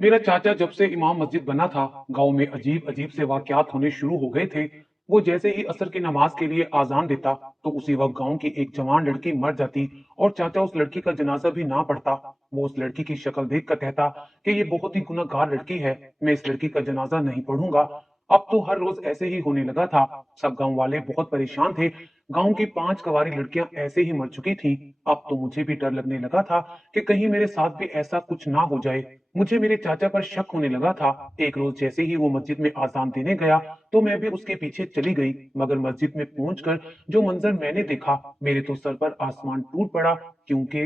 मेरा चाचा जब से इमाम मस्जिद बना था, गांव में अजीब अजीब से वाकयात होने शुरू हो गए थे। वो जैसे ही असर की नमाज के लिए आजान देता, तो उसी वक्त गांव की एक जवान लड़की मर जाती और चाचा उस लड़की का जनाजा भी ना पढ़ता। वो उस लड़की की शक्ल देखकर कहता कि ये बहुत ही गुनहगार लड़की है, मैं इस लड़की का जनाजा नहीं पढ़ूंगा। अब तो हर रोज ऐसे ही होने लगा था। सब गांव वाले बहुत परेशान थे। गांव की 5 कवारी लड़कियां ऐसे ही मर चुकी थी। अब तो मुझे भी डर लगने लगा था कि कहीं मेरे साथ भी ऐसा कुछ ना हो जाए। मुझे मेरे चाचा पर शक होने लगा था। एक रोज जैसे ही वो मस्जिद में आजान देने गया, तो मैं भी उसके पीछे चली गई। मगर मस्जिद में पहुंचकर जो मंजर मैंने देखा, मेरे तो सर पर आसमान टूट पड़ा। क्योंकि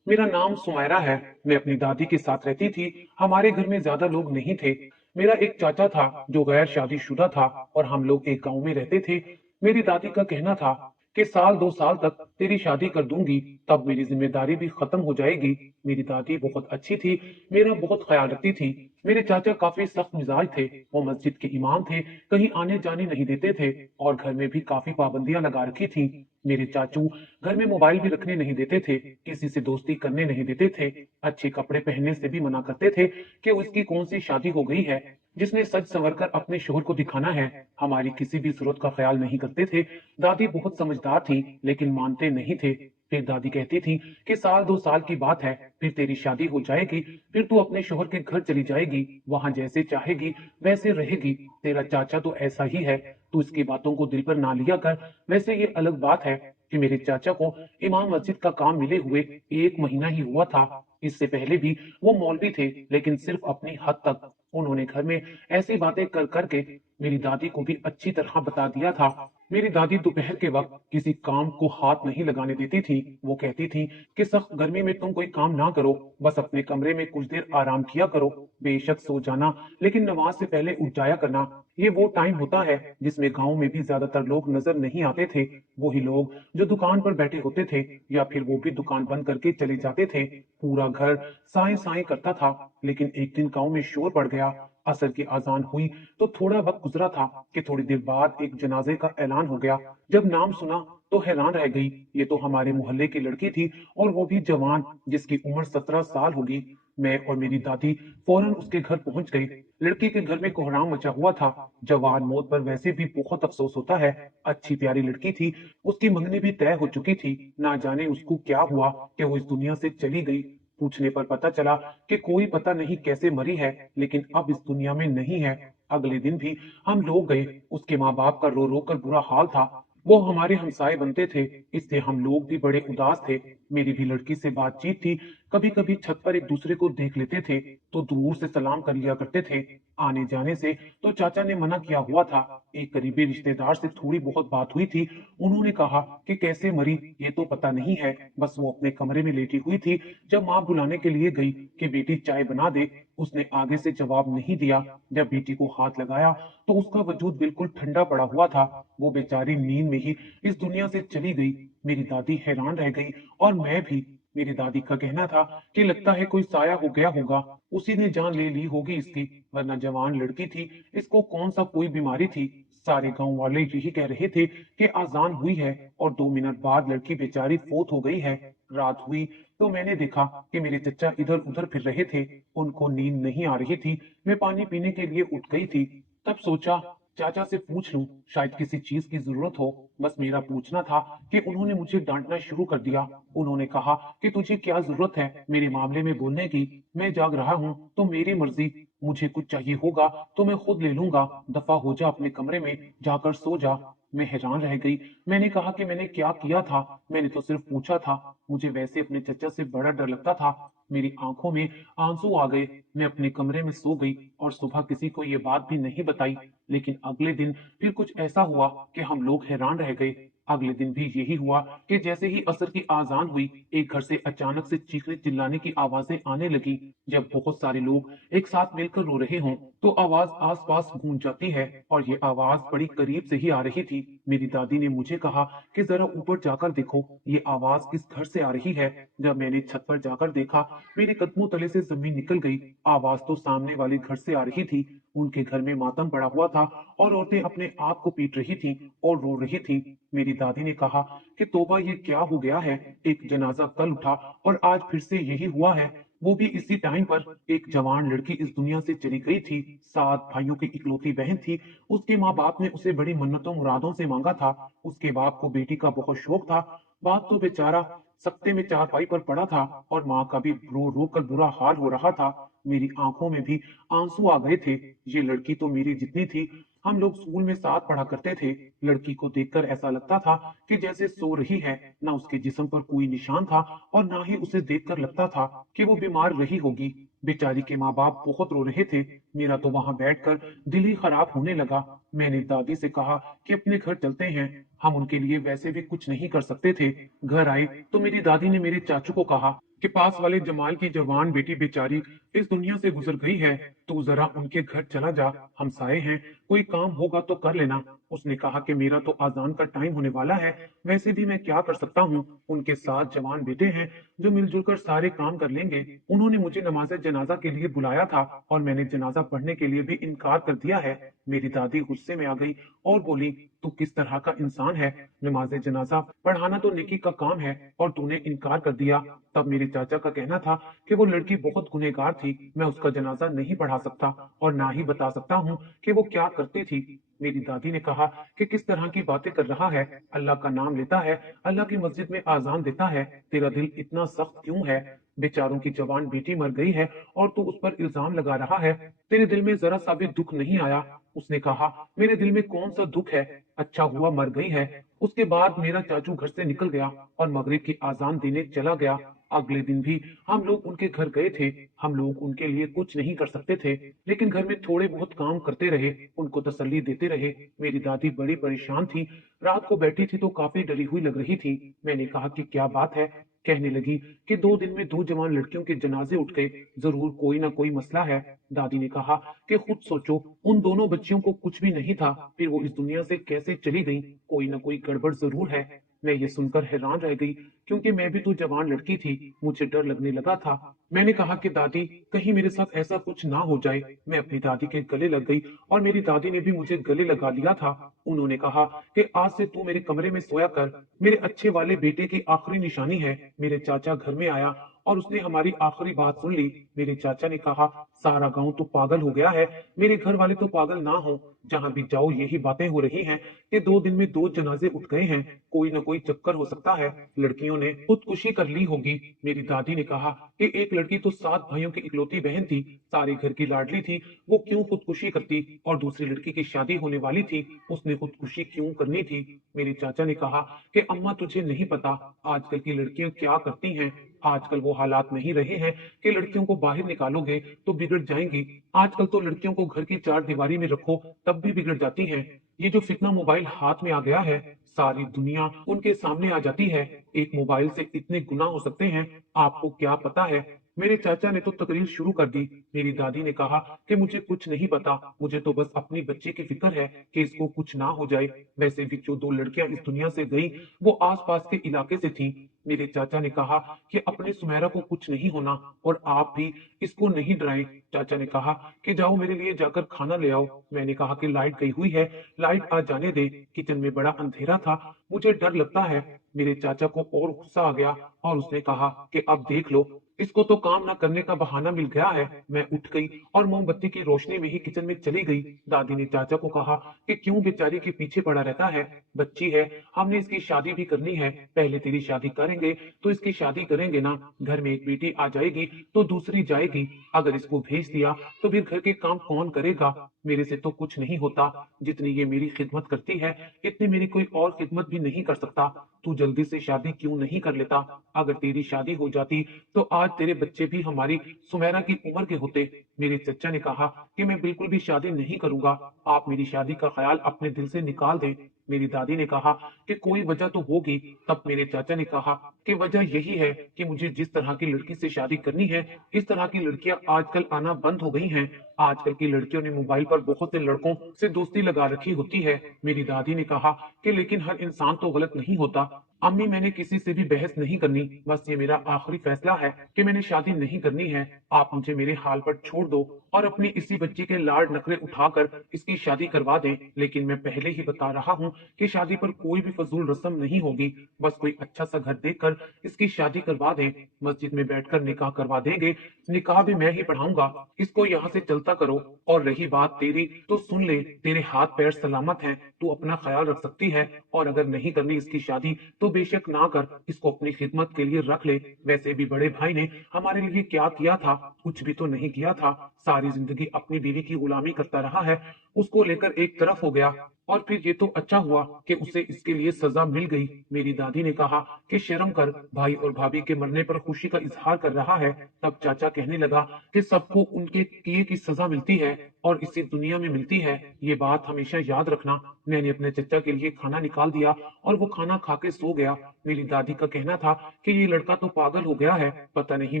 मेरा नाम सुमायरा है। मैं अपनी दादी के साथ रहती थी। हमारे घर में ज्यादा लोग नहीं थे। मेरा एक चाचा था जो गैर शादीशुदा था, और हम लोग एक गांव में रहते थे। मेरी दादी का कहना था कि साल 2 साल तक तेरी शादी कर दूंगी, तब मेरी जिम्मेदारी भी खत्म हो जाएगी। मेरी दादी बहुत अच्छी थी, मेरा बहुत ख्याल रखती थी। मेरे चाचा काफी सख्त मिजाज थे। वो मस्जिद के इमाम थे, कहीं आने जाने नहीं देते थे, और घर में भी काफी पाबंदियां लगा रखी थी। मेरे चाचू घर में मोबाइल भी रखने नहीं देते थे, किसी से दोस्ती करने नहीं देते थे, अच्छे कपड़े पहनने से भी मना करते थे कि उसकी कौन सी शादी हो गई है जिसने सज संवर कर अपने शोहर को दिखाना है। हमारी किसी भी जरूरत का ख्याल नहीं करते थे। दादी बहुत समझदार थी, लेकिन मानते नहीं थे। फिर दादी कहती थी कि साल 2 साल की बात है, फिर तेरी शादी हो जाएगी, फिर तू अपने शोहर के घर चली जाएगी, वहां जैसे चाहेगी वैसे रहेगी। तेरा चाचा तो ऐसा ही है, तू इसकी बातों को दिल पर ना लिया कर। वैसे ये अलग बात है कि मेरे चाचा को इमाम मस्जिद का काम मिले हुए 1 महीना ही हुआ था। इससे पहले भी वो मौलवी थे, लेकिन सिर्फ अपनी हद तक। उन्होंने घर में ऐसी बातें कर करके मेरी दादी को भी अच्छी तरह बता दिया था। मेरी दादी दोपहर के वक्त किसी काम को हाथ नहीं लगाने देती थी। वो कहती थी कि सख्त गर्मी में तुम कोई काम ना करो, बस अपने कमरे में कुछ देर आराम किया करो। बेशक सो जाना, लेकिन नमाज से पहले उठ जाया करना। ये वो टाइम होता है जिसमें गांव में भी ज्यादातर लोग नजर नहीं आते थे। वही लोग जो दुकान पर बैठे होते थे, या फिर वो भी दुकान बंद करके चले जाते थे। पूरा घर साए साए करता था। लेकिन एक दिन गांव में शोर पड़ गया। असर की अजान हुई तो थोड़ा वक्त गुजरा था कि थोड़ी देर बाद एक जनाजे का ऐलान हो गया। जब नाम सुना तो हैरान रह गई। ये तो हमारे मोहल्ले की लड़की थी, और वो भी जवान, जिसकी उम्र 17 साल होगी। मैं और मेरी दादी फौरन उसके घर पहुंच गई। लड़की के घर में कोहराम मचा हुआ था। जवान मौत पर वैसे भी बहुत अफसोस होता है। अच्छी प्यारी लड़की थी, उसकी मंगनी भी तय हो चुकी थी। ना जाने उसको क्या हुआ कि वो इस दुनिया से चली गई। पूछने पर पता चला कि कोई पता नहीं कैसे मरी है, लेकिन अब इस दुनिया में नहीं है। अगले दिन भी हम लोग गए। उसके माँ बाप का रो रो कर बुरा हाल था। वो हमारे हमसाए बनते थे, इससे हम लोग भी बड़े उदास थे। मेरी भी लड़की से बातचीत थी। कभी कभी छत पर एक दूसरे को देख लेते थे तो दूर से सलाम कर लिया करते थे। आने जाने से तो चाचा ने मना किया हुआ था। एक करीबी रिश्तेदार से थोड़ी बहुत बात हुई थी। उन्होंने कहा कि कैसे मरी ये तो पता नहीं है, बस वो अपने कमरे में लेटी हुई थी। जब माँ बुलाने के लिए गई कि बेटी चाय बना दे, उसने आगे से जवाब नहीं दिया। जब बेटी को हाथ लगाया तो उसका वजूद बिल्कुल ठंडा पड़ा हुआ था। वो बेचारी नींद में ही इस दुनिया से चली गई। मेरी दादी हैरान रह गई, और मैं भी। मेरी दादी का कहना था कि लगता है कोई साया हो गया होगा, उसी ने जान ले ली होगी इसकी, वरना जवान लड़की थी, इसको कौन सा कोई बीमारी थी। सारे गांव वाले यही कह रहे थे कि आजान हुई है, और 2 मिनट बाद लड़की बेचारी फोत हो गई है। रात हुई तो मैंने देखा कि मेरे चचा इधर उधर फिर रहे थे। उनको नींद नहीं आ रही थी। मैं पानी पीने के लिए उठ गई थी। तब सोचा चाचा से पूछ लूं, शायद किसी चीज की जरूरत हो। बस मेरा पूछना था कि उन्होंने मुझे डांटना शुरू कर दिया। उन्होंने कहा कि तुझे क्या जरूरत है मेरे मामले में बोलने की, मैं जाग रहा हूँ तो मेरी मर्जी, मुझे कुछ चाहिए होगा तो मैं खुद ले लूंगा, दफा हो जा, अपने कमरे में जाकर सो जा। मैं हैरान रह गई। मैंने कहा कि मैंने क्या किया था, मैंने तो सिर्फ पूछा था। मुझे वैसे अपने चचा से बड़ा डर लगता था। मेरी आंखों में आंसू आ गए। मैं अपने कमरे में सो गई, और सुबह किसी को ये बात भी नहीं बताई। लेकिन अगले दिन फिर कुछ ऐसा हुआ कि हम लोग हैरान रह गए। अगले दिन भी यही हुआ कि जैसे ही असर की आजान हुई, एक घर से अचानक से चीखने चिल्लाने की आवाजें आने लगी। जब बहुत सारे लोग एक साथ मिलकर रो रहे हों, तो आवाज आसपास गूंज जाती है, और ये आवाज बड़ी करीब से ही आ रही थी। मेरी दादी ने मुझे कहा कि जरा ऊपर जाकर देखो, ये आवाज किस घर से आ रही है। जब मैंने छत पर जाकर देखा, मेरे कदमों तले से जमीन निकल गई। आवाज तो सामने वाले घर से आ रही थी। उनके घर में मातम पड़ा हुआ था, और औरतें अपने आप को पीट रही थीं और रो रही थीं। मेरी दादी ने कहा कि तोबा, ये क्या हो गया है। एक जनाजा कल उठा और आज फिर से यही हुआ है। वो भी इसी टाइम पर एक जवान लड़की इस दुनिया से चली गई थी। 7 भाइयों की इकलौती बहन थी। उसके माँ बाप ने उसे बड़ी मन्नतों मुरादों से मांगा था। उसके बाप को बेटी का बहुत शौक था। बाप तो बेचारा सख्ते में चारपाई पर पड़ा था और माँ का भी रो रो कर बुरा हाल हो रहा था। मेरी आंखों में भी आंसू आ गए थे। ये लड़की तो मेरी जितनी थी। हम लोग स्कूल में साथ पढ़ा करते थे। लड़की को देखकर ऐसा लगता था कि जैसे सो रही है। ना उसके जिस्म पर कोई निशान था और ना ही उसे देखकर लगता था कि वो बीमार रही होगी। बेचारी के माँ बाप बहुत रो रहे थे। मेरा तो वहां बैठकर दिल ही खराब होने लगा। मैंने दादी से कहा कि अपने घर चलते हैं। हम उनके लिए वैसे भी कुछ नहीं कर सकते थे। घर आए तो मेरी दादी ने मेरे चाचू को कहा कि पास वाले जमाल की जवान बेटी बेचारी इस दुनिया से गुजर गई है। तू जरा उनके घर चला जा। हम साए हैं, कोई काम होगा तो कर लेना। उसने कहा कि मेरा तो आजान का टाइम होने वाला है। वैसे भी मैं क्या कर सकता हूँ। उनके 7 जवान बेटे हैं जो मिलजुल कर सारे काम कर लेंगे। उन्होंने मुझे नमाज जनाजा के लिए बुलाया था और मैंने जनाजा पढ़ने के लिए भी इनकार कर दिया है। मेरी दादी गुस्से में आ गई और बोली, तू किस तरह का इंसान है। नमाज जनाजा पढ़ाना तो नेकी का काम है और तूने इनकार कर दिया। तब मेरे चाचा का कहना था कि वो लड़की बहुत गुनहगार थी। मैं उसका जनाजा नहीं पढ़ा सकता और ना ही बता सकता हूँ कि वो क्या करती थी। मेरी दादी ने कहा कि किस तरह की बातें कर रहा है। अल्लाह का नाम लेता है, अल्लाह की मस्जिद में आजान देता है। तेरा दिल इतना सख्त क्यों है। बेचारों की जवान बेटी मर गई है और तू उस पर इल्जाम लगा रहा है। तेरे दिल में जरा सा भी दुख नहीं आया। उसने कहा, मेरे दिल में कौन सा दुख है। अच्छा हुआ मर गई है। उसके बाद मेरा चाचू घर से निकल गया और मगरिब की आजान देने चला गया। अगले दिन भी हम लोग उनके घर गए थे। हम लोग उनके लिए कुछ नहीं कर सकते थे, लेकिन घर में थोड़े बहुत काम करते रहे, उनको तसल्ली देते रहे। मेरी दादी बड़ी परेशान थी। रात को बैठी थी तो काफी डरी हुई लग रही थी। मैंने कहा कि क्या बात है। कहने लगी कि 2 दिन में 2 जवान लड़कियों के जनाजे उठ गए। जरूर कोई ना कोई मसला है। दादी ने कहा कि खुद सोचो, उन दोनों बच्चियों को कुछ भी नहीं था, फिर वो इस दुनिया से कैसे चली गई। कोई ना कोई गड़बड़ जरूर है। मैं ये सुनकर हैरान रह गई, क्योंकि मैं भी तो जवान लड़की थी। मुझे डर लगने लगा था। मैंने कहा कि दादी, कहीं मेरे साथ ऐसा कुछ ना हो जाए। मैं अपनी दादी के गले लग गई और मेरी दादी ने भी मुझे गले लगा लिया था। उन्होंने कहा कि आज से तू मेरे कमरे में सोया कर। मेरे अच्छे वाले बेटे की आखिरी निशानी है। मेरे चाचा घर में आया और उसने हमारी आखिरी बात सुन ली। मेरे चाचा ने कहा, सारा गांव तो पागल हो गया है। मेरे घर वाले तो पागल ना हो। जहां भी जाओ यही बातें हो रही हैं कि 2 दिन में 2 जनाजे उठ गए हैं। कोई ना कोई चक्कर हो सकता है। लड़कियों ने खुदकुशी कर ली होगी। मेरी दादी ने कहा कि एक लड़की तो 7 भाइयों की इकलौती बहन थी, सारे घर की लाडली थी। वो क्यों खुदकुशी करती। और दूसरी लड़की की शादी होने वाली थी, उसने खुदकुशी क्यों करनी थी। मेरे चाचा ने कहा कि अम्मा, तुझे नहीं पता आजकल की लड़कियां क्या करती हैं। आजकल वो हालात नहीं रहे हैं कि लड़कियों को बाहर निकालोगे तो बिगड़ जाएंगी। आजकल तो लड़कियों को घर की 4 दीवारी में रखो तब भी बिगड़ जाती हैं। ये जो फितना मोबाइल हाथ में आ गया है, सारी दुनिया उनके सामने आ जाती है। एक मोबाइल से इतने गुनाह हो सकते हैं, आपको क्या पता है। मेरे चाचा ने तो तकरीर शुरू कर दी। मेरी दादी ने कहा कि मुझे कुछ नहीं पता, मुझे तो बस अपनी बच्ची की फिक्र है कि इसको कुछ ना हो जाए। वैसे भी जो 2 लड़कियां इस दुनिया से गई वो आसपास के इलाके से थी। मेरे चाचा ने कहा कि अपने सुमेरा को कुछ नहीं होना और आप भी इसको नहीं डराएं। चाचा ने कहा कि जाओ मेरे लिए जाकर खाना ले आओ। मैंने कहा कि लाइट गई हुई है, लाइट आ जाने दे। किचन में बड़ा अंधेरा था, मुझे डर लगता है। मेरे चाचा को और गुस्सा आ गया और उसने कहा कि अब देख लो, इसको तो काम ना करने का बहाना मिल गया है। मैं उठ गई और मोमबत्ती की रोशनी में ही किचन में चली गई। दादी ने चाचा को कहा कि क्यों बेचारी के पीछे पड़ा रहता है। बच्ची है, हमने इसकी शादी भी करनी है। पहले तेरी शादी करेंगे तो इसकी शादी करेंगे ना। घर में एक बेटी आ जाएगी तो दूसरी जाएगी। अगर इसको भेज दिया तो फिर घर के काम कौन करेगा। मेरे से तो कुछ नहीं होता। जितनी ये मेरी खिदमत करती है, इतनी मेरी कोई और खिदमत भी नहीं कर सकता। तू जल्दी से शादी क्यों नहीं कर लेता। अगर तेरी शादी हो जाती तो आज तेरे बच्चे भी हमारी सुमेरा की उम्र के होते। मेरे चचा ने कहा कि मैं बिल्कुल भी शादी नहीं करूंगा। आप मेरी शादी का ख्याल अपने दिल से निकाल दें। मेरी दादी ने कहा कि कोई वजह तो होगी। तब मेरे चाचा ने कहा कि वजह यही है कि मुझे जिस तरह की लड़की से शादी करनी है, इस तरह की लड़कियां आजकल आना बंद हो गई हैं। आजकल की लड़कियों ने मोबाइल पर बहुत से लड़कों से दोस्ती लगा रखी होती है। मेरी दादी ने कहा कि लेकिन हर इंसान तो गलत नहीं होता। अम्मी, मैंने किसी से भी बहस नहीं करनी, बस ये मेरा आखिरी फैसला है कि मैंने शादी नहीं करनी है। आप मुझे मेरे हाल पर छोड़ दो और अपनी इसी बच्ची के लाड नखरे उठाकर इसकी शादी करवा दें। लेकिन मैं पहले ही बता रहा हूँ कि शादी पर कोई भी फजूल रस्म नहीं होगी। बस कोई अच्छा सा घर देखकर इसकी शादी करवा दें। मस्जिद में बैठकर निकाह करवा देंगे। निकाह भी मैं ही पढ़ाऊंगा। इसको यहाँ से चलता करो। और रही बात तेरी, तो सुन ले, तेरे हाथ पैर सलामत हैं, तू अपना ख्याल रख सकती है। और अगर नहीं करनी इसकी शादी तो बेशक ना कर, इसको अपनी खिदमत के लिए रख ले। वैसे भी बड़े भाई ने हमारे लिए क्या किया था? कुछ भी तो नहीं किया था। सारी जिंदगी अपनी बीवी की गुलामी करता रहा है। उसको लेकर एक तरफ हो गया। और फिर ये तो अच्छा हुआ कि उसे इसके लिए सजा मिल गई। मेरी दादी ने कहा कि शर्म कर, भाई और भाभी के मरने पर खुशी का इजहार कर रहा है। तब चाचा कहने लगा कि सबको उनके किए की सजा मिलती है और इसी दुनिया में मिलती है। ये बात हमेशा याद रखना। मैंने अपने चचा के लिए खाना निकाल दिया और वो खाना खा के सो गया। मेरी दादी का कहना था कि ये लड़का तो पागल हो गया है, पता नहीं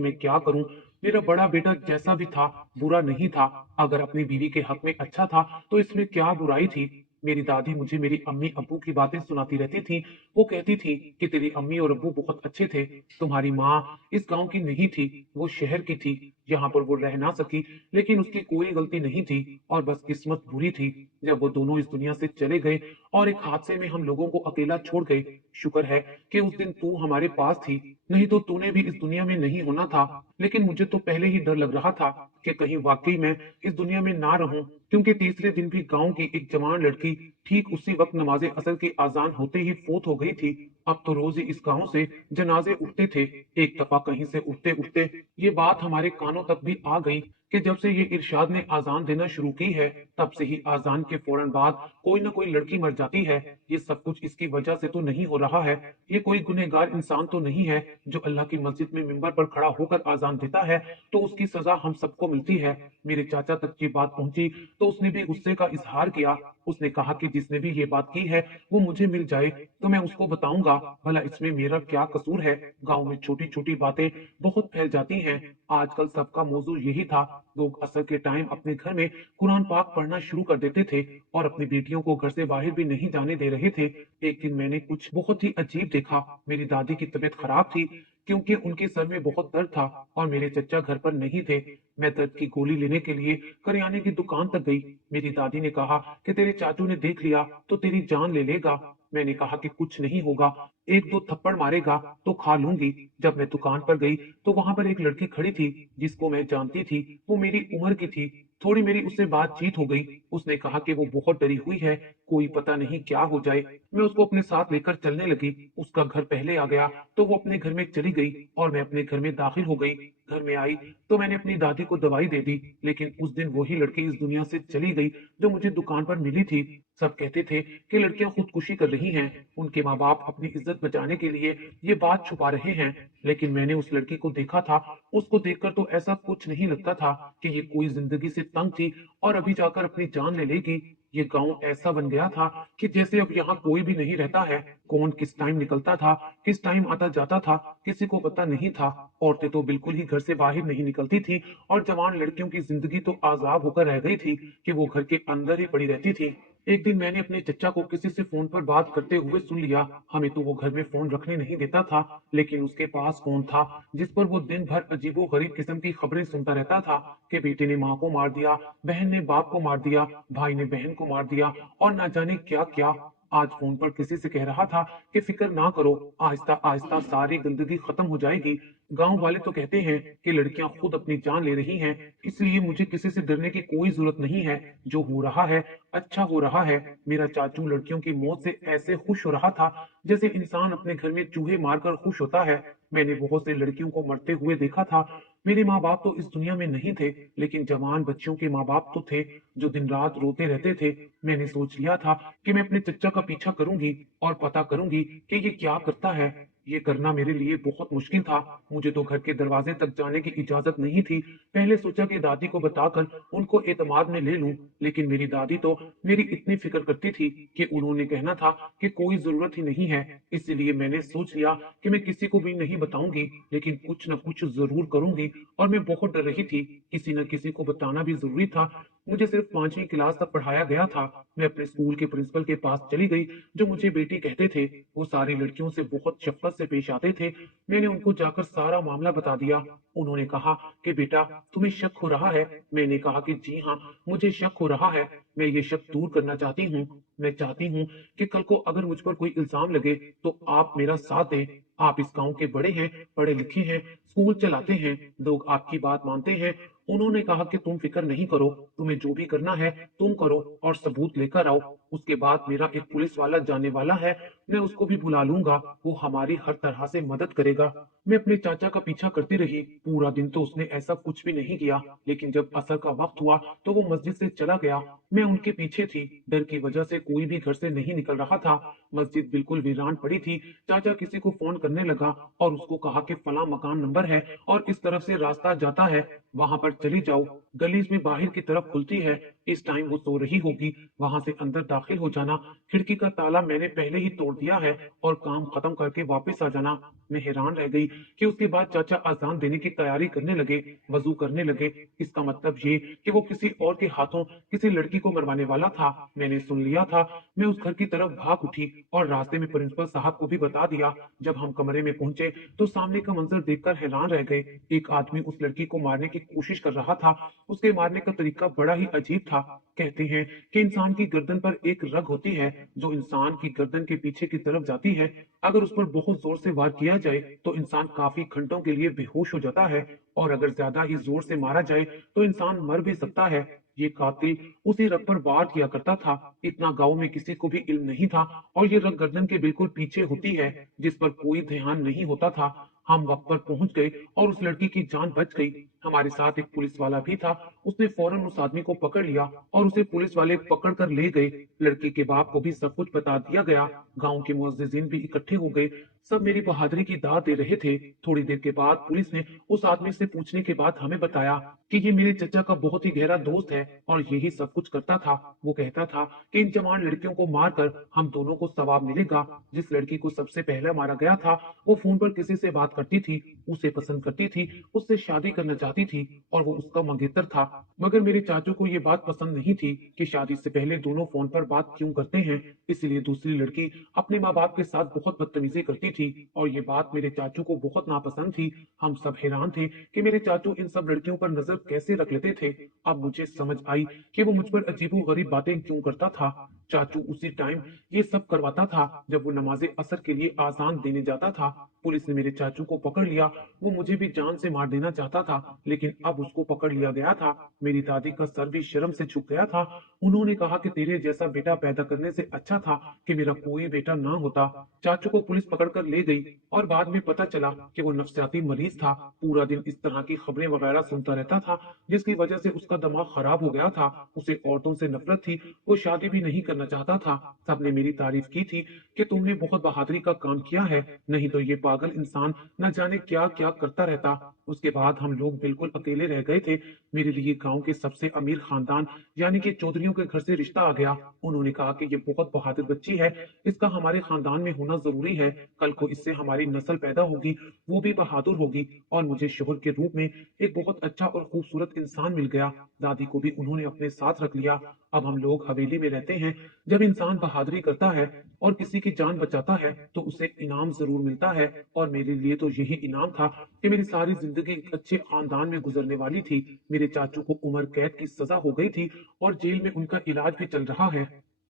मैं क्या करूं। मेरा बड़ा बेटा जैसा भी था, बुरा नहीं था। अगर अपनी बीवी के हक में अच्छा था तो इसमें क्या बुराई थी? मेरी दादी मुझे मेरी अम्मी अब्बू की बातें सुनाती रहती थी। वो कहती थी कि तेरी अम्मी और अब्बू बहुत अच्छे थे। तुम्हारी माँ इस गांव की नहीं थी, वो शहर की थी। यहाँ पर वो रह ना सकी, लेकिन उसकी कोई गलती नहीं थी और बस किस्मत बुरी थी जब वो दोनों इस दुनिया से चले गए और एक हादसे में हम लोगों को अकेला छोड़ गए। शुक्र है कि उस दिन तू हमारे पास थी, नहीं तो तूने भी इस दुनिया में नहीं होना था। लेकिन मुझे तो पहले ही डर लग रहा था कि कहीं वाकई मैं इस दुनिया में ना रहूं, क्योंकि तीसरे दिन भी गांव की एक जवान लड़की ठीक उसी वक्त नमाजे असर की आजान होते ही फोत हो गई थी। अब तो रोज ही इस गांव से जनाजे उठते थे। एक दफा कहीं से उठते उठते ये बात हमारे कानों तक भी आ गई कि जब से ये इरशाद ने आजान देना शुरू की है, तब से ही आजान के फौरन बाद कोई ना कोई लड़की मर जाती है। ये सब कुछ इसकी वजह से तो नहीं हो रहा है। ये कोई गुनहगार इंसान तो नहीं है जो अल्लाह की मस्जिद में मिंबर पर खड़ा होकर आजान देता है तो उसकी सजा हम सबको मिलती है। मेरे चाचा तक ये बात पहुंची तो उसने भी गुस्से का इजहार किया। उसने कहा कि जिसने भी ये बात की है वो मुझे मिल जाए तो मैं उसको बताऊंगा भला इसमें मेरा क्या कसूर है। गांव में छोटी छोटी बातें बहुत फैल जाती हैं। आजकल सबका मौजू यही था। लोग असर के टाइम अपने घर में कुरान पाक पढ़ना शुरू कर देते थे और अपनी बेटियों को घर से बाहर भी नहीं जाने दे रहे थे। एक दिन मैंने कुछ बहुत ही अजीब देखा। मेरी दादी की तबीयत खराब थी क्योंकि उनके सर में बहुत दर्द था और मेरे चचा घर पर नहीं थे। मैं दर्द की गोली लेने के लिए करियाने की दुकान तक गई। मेरी दादी ने कहा कि तेरे चाचू ने देख लिया तो तेरी जान ले लेगा। मैंने कहा कि कुछ नहीं होगा, एक दो थप्पड़ मारेगा तो खा लूंगी। जब मैं दुकान पर गई तो वहां पर एक लड़की खड़ी थी जिसको मैं जानती थी। वो मेरी उम्र की थी। थोड़ी मेरी उससे बातचीत हो गई। उसने कहा कि वो बहुत डरी हुई है, कोई पता नहीं क्या हो जाए। मैं उसको अपने साथ लेकर चलने लगी। उसका घर पहले आ गया तो वो अपने घर में चली गई और मैं अपने घर में दाखिल हो गई। घर में आई तो मैंने अपनी दादी को दवाई दे दी। लेकिन उस दिन वही लड़की इस दुनिया से चली गई जो मुझे दुकान पर मिली थी। सब कहते थे कि लड़कियां खुदकुशी कर रही हैं, उनके माँ बाप अपनी इज्जत बचाने के लिए ये बात छुपा रहे हैं। लेकिन मैंने उस लड़की को देखा था। उसको देखकर तो ऐसा कुछ नहीं लगता था कि ये कोई जिंदगी से तंग थी और अभी जाकर अपनी जान ले लेगी। ये गांव ऐसा बन गया था कि जैसे अब यहाँ कोई भी नहीं रहता है। कौन किस टाइम निकलता था, किस टाइम आता जाता था, किसी को पता नहीं था। औरतें तो बिल्कुल ही घर से बाहर नहीं निकलती थी और जवान लड़कियों की जिंदगी तो आजाद होकर रह गई थी कि वो घर के अंदर ही पड़ी रहती थी। एक दिन मैंने अपने चचा को किसी से फोन पर बात करते हुए सुन लिया। हमें तो वो घर में फोन रखने नहीं देता था, लेकिन उसके पास फोन था जिस पर वो दिन भर अजीबो गरीब किस्म की खबरें सुनता रहता था कि बेटे ने माँ को मार दिया, बहन ने बाप को मार दिया, भाई ने बहन को मार दिया और ना जाने क्या क्या। आज फोन पर किसी से कह रहा था कि फिक्र ना करो, आहिस्ता आहिस्ता सारी गंदगी खत्म हो जाएगी। गांव वाले तो कहते हैं कि लड़कियां खुद अपनी जान ले रही हैं, इसलिए मुझे किसी से डरने की कोई जरूरत नहीं है। जो हो रहा है अच्छा हो रहा है। मेरा चाचू लड़कियों की मौत से ऐसे खुश हो रहा था जैसे इंसान अपने घर में चूहे मारकर खुश होता है। मैंने बहुत से लड़कियों को मरते हुए देखा था। मेरे माँ बाप तो इस दुनिया में नहीं थे, लेकिन जवान बच्चियों के माँ बाप तो थे जो दिन रात रोते रहते थे। मैंने सोच लिया था कि मैं अपने चचा का पीछा करूंगी और पता करूंगी कि ये क्या करता है। ये करना मेरे लिए बहुत मुश्किल था। मुझे तो घर के दरवाजे तक जाने की इजाजत नहीं थी। पहले सोचा कि दादी को बताकर उनको एतमाद में ले लूं, लेकिन मेरी दादी तो मेरी इतनी फिक्र करती थी कि उन्होंने कहना था कि कोई जरूरत ही नहीं है। इसलिए मैंने सोच लिया कि मैं किसी को भी नहीं बताऊंगी, लेकिन कुछ न कुछ जरूर करूंगी। और मैं बहुत डर रही थी, किसी न किसी को बताना भी जरूरी था। मुझे सिर्फ 5वीं क्लास तक पढ़ाया गया था। मैं अपने स्कूल के प्रिंसिपल के पास चली गई, जो मुझे बेटी कहते थे। वो सारी लड़कियों से बहुत शफकत से पेश आते थे। मैंने उनको जाकर सारा मामला बता दिया। उन्होंने कहा कि बेटा, तुम्हें शक हो रहा है? मैंने कहा कि जी हाँ, मुझे शक हो रहा है। मैं ये शक दूर करना चाहती हूँ। मैं चाहती हूँ कि कल को अगर मुझ पर कोई इल्जाम लगे तो आप मेरा साथ दें। आप इस गांव के बड़े हैं, पढ़े लिखे हैं, स्कूल चलाते हैं, लोग आपकी बात मानते हैं। उन्होंने कहा कि तुम फिक्र नहीं करो, तुम्हें जो भी करना है तुम करो और सबूत लेकर आओ। उसके बाद मेरा एक पुलिस वाला जाने वाला है, मैं उसको भी बुला लूंगा। वो हमारी हर तरह से मदद करेगा। मैं अपने चाचा का पीछा करती रही। पूरा दिन तो उसने ऐसा कुछ भी नहीं किया, लेकिन जब असर का वक्त हुआ तो वो मस्जिद से चला गया। मैं उनके पीछे थी। डर की वजह से कोई भी घर से नहीं निकल रहा था। मस्जिद बिल्कुल वीरान पड़ी थी। चाचा किसी को फोन करने लगा और उसको कहा कि फलां मकान नंबर है और इस तरफ से रास्ता जाता है, वहां पर चली जाओ। गली में बाहर की तरफ खुलती है। इस टाइम वो सो रही होगी, वहां से अंदर दाखिल हो जाना। खिड़की का ताला मैंने पहले ही तोड़ दिया है और काम खत्म करके वापस आ जाना। मैं हैरान रह गई कि उसके बाद चाचा अजान देने की तैयारी करने लगे, वजू करने लगे। इसका मतलब ये कि वो किसी और के हाथों किसी लड़की को मरवाने वाला था। मैंने सुन लिया था। मैं उस घर की तरफ भाग उठी और रास्ते में प्रिंसिपल साहब को भी बता दिया। जब हम कमरे में पहुंचे तो सामने का मंजर देखकर हैरान रह गए। एक आदमी उस लड़की को मारने की कोशिश कर रहा था। उसके मारने का तरीका बड़ा ही अजीब था। कहते हैं कि इंसान की गर्दन पर एक रग होती है जो इंसान की गर्दन के पीछे की तरफ जाती है। अगर उस पर बहुत जोर से वार किया जाए तो इंसान काफी घंटों के लिए बेहोश हो जाता है, और अगर ज्यादा ही जोर से मारा जाए तो इंसान मर भी सकता है। ये कातिल उसी रग पर वार किया करता था। इतना गांव में किसी को भी इल्म नहीं था, और ये रग गर्दन के बिल्कुल पीछे होती है, जिस पर कोई ध्यान नहीं होता था। हम वक्त पर पहुंच गए और उस लड़की की जान बच गई। हमारे साथ एक पुलिस वाला भी था। उसने फौरन उस आदमी को पकड़ लिया और उसे पुलिस वाले पकड़ कर ले गए। लड़की के बाप को भी सब कुछ बता दिया गया। गांव के मुअज्जिजीन भी इकट्ठे हो गए। सब मेरी बहादुरी की दाद दे रहे थे। थोड़ी देर के बाद पुलिस ने उस आदमी से पूछने के बाद हमें बताया कि ये मेरे चचा का बहुत ही गहरा दोस्त है और यही सब कुछ करता था। वो कहता था कि इन जवान लड़कियों को मारकर हम दोनों को सवाब मिलेगा। जिस लड़की को सबसे पहले मारा गया था वो फोन पर किसी से बात करती थी, उसे पसंद करती थी, उससे शादी करना चाहती थी और वो उसका मंगेतर था। मगर मेरे चाचू को ये बात पसंद नहीं थी कि शादी से पहले दोनों फोन पर बात क्यों करते हैं। इसलिए दूसरी लड़की अपने माँ बाप के साथ बहुत बदतमीजी करती थी और ये बात मेरे चाचू को बहुत नापसंद थी। हम सब हैरान थे कि मेरे चाचू इन सब लड़कियों पर नजर कैसे रख लेते थे। अब मुझे समझ आई कि वो मुझ पर अजीबो गरीब बातें क्यों करता था। चाचू उसी टाइम ये सब करवाता था जब वो नमाजे असर के लिए आजान देने जाता था। पुलिस ने मेरे चाचू को पकड़ लिया। वो मुझे भी जान से मार देना चाहता था, लेकिन अब उसको पकड़ लिया गया था। मेरी दादी का सर भी शर्म से झुक गया था। उन्होंने कहा कि तेरे जैसा बेटा पैदा करने से अच्छा था कि मेरा कोई बेटा ना होता। चाचू को पुलिस पकड़ कर ले गई और बाद में पता चला कि वो नफसियाती मरीज था। पूरा दिन इस तरह की खबरें वगैरह सुनता रहता था, जिसकी वजह से उसका दिमाग खराब हो गया था। उसे औरतों से नफरत थी। वो शादी भी नहीं करना चाहता था। सबने मेरी तारीफ की थी कि तुमने बहुत बहादुरी का काम किया है, नहीं तो ये पागल इंसान न जाने क्या क्या करता रहता। उसके बाद हम लोग बिल्कुल अकेले रह गए थे। मेरे लिए गांव के सबसे अमीर खानदान यानी कि चौधरियों के घर से रिश्ता आ गया। उन्होंने कहा कि ये बहुत बहादुर बच्ची है, इसका हमारे खानदान में होना जरूरी है। कल को इससे हमारी नस्ल पैदा होगी, वो भी बहादुर होगी। और मुझे शोहर के रूप में एक बहुत अच्छा और खूबसूरत इंसान मिल गया। दादी को भी उन्होंने अपने साथ रख लिया। अब हम लोग हवेली में रहते हैं। जब इंसान बहादुरी करता है और किसी की जान बचाता है तो उसे इनाम जरूर मिलता है, और मेरे लिए तो यही इनाम था कि मेरी सारी जिंदगी एक अच्छे खानदान में गुजरने वाली थी। मेरे चाचू को उम्र कैद की सजा हो गई थी और जेल में उनका इलाज भी चल रहा है।